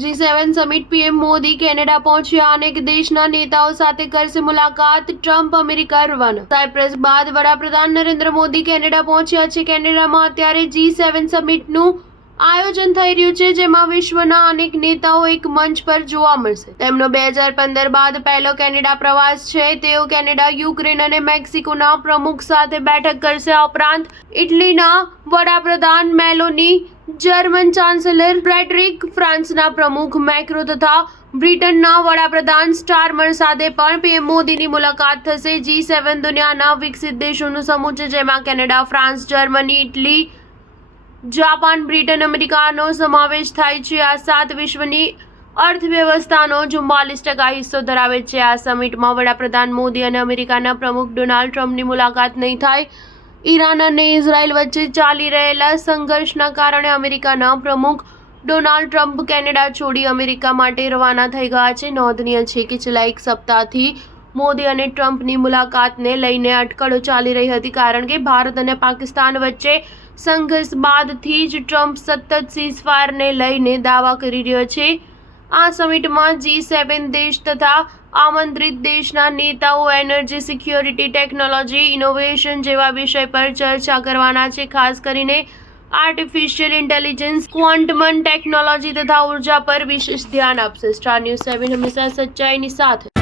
G7 summit PM Modi Canada પહોંચ્યા અનેક દેશના નેતાઓ સાથે કરશે મુલાકાત ટ્રમ્પ અમેરિકા રવાના સાયપ્રસ બાદ વડાપ્રધાન નરેન્દ્ર મોદી કેનેડા પહોંચ્યા છે કેનેડામાં અત્યારે G7 સમિટનું આયોજન થઈ રહ્યું છે જેમાં વિશ્વના અનેક નેતાઓ એક મંચ પર જોવા મળશે તેમનો 2015 બાદ પહેલો કેનેડા પ્રવાસ છે તેઓ કેનેડા યુક્રેન અને મેક્સિકોના પ્રમુખ સાથે બેઠક કરશે આ ઉપરાંત ઇટલીના વડાપ્રધાન મેલોની જર્મન ચાન્સેલર ફ્રેડરિક ફ્રાન્સના પ્રમુખ મેક્રો તથા બ્રિટનના વડાપ્રધાન સ્ટારમર સાથે પણ પીએમ મોદીની મુલાકાત થશે G7 દુનિયાના વિકસિત દેશોનું સમૂહ છે જેમાં Canada France Germany Italy Japan Britain અમેરિકાનો સમાવેશ થાય છે આ 7 વિશ્વની અર્થવ્યવસ્થાનો 44% હિસ્સો ધરાવે છે આ સમિટમાં વડાપ્રધાન મોદી અને અમેરિકાના પ્રમુખ ડોનાલ્ડ ટ્રમ્પની મુલાકાત નહીં થાય ઈરાન અને ઇઝરાયલ વચ્ચે ચાલી રહેલા સંઘર્ષના કારણે અમેરિકાના પ્રમુખ ડોનાલ્ડ ટ્રમ્પ કેનેડા છોડી અમેરિકા માટે રવાના થઈ ગયા છે નોંધનીય છે કે છેલ્લા એક સપ્તાહથી મોદી અને ટ્રમ્પની મુલાકાતને લઈને અટકળો ચાલી રહી હતી કારણ કે ભારત અને પાકિસ્તાન વચ્ચે સંઘર્ષ બાદથી જ ટ્રમ્પ સતત સીઝફાયરને લઈને દાવા કરી રહ્યો છે આ સમિટમાં G7 દેશ તથા આમંત્રિત દેશના નેતાઓ એનર્જી સિક્યોરિટી ટેકનોલોજી ઇનોવેશન જેવા વિષય પર ચર્ચા કરવાના છે ખાસ કરીને આર્ટિફિશિયલ ઇન્ટેલિજન્સ ક્વોન્ટમ ટેકનોલોજી તથા ઉર્જા પર વિશેષ ધ્યાન આપશે સ્ટાર ન્યૂઝ 7 હંમેશા સચ્ચાઈની સાથે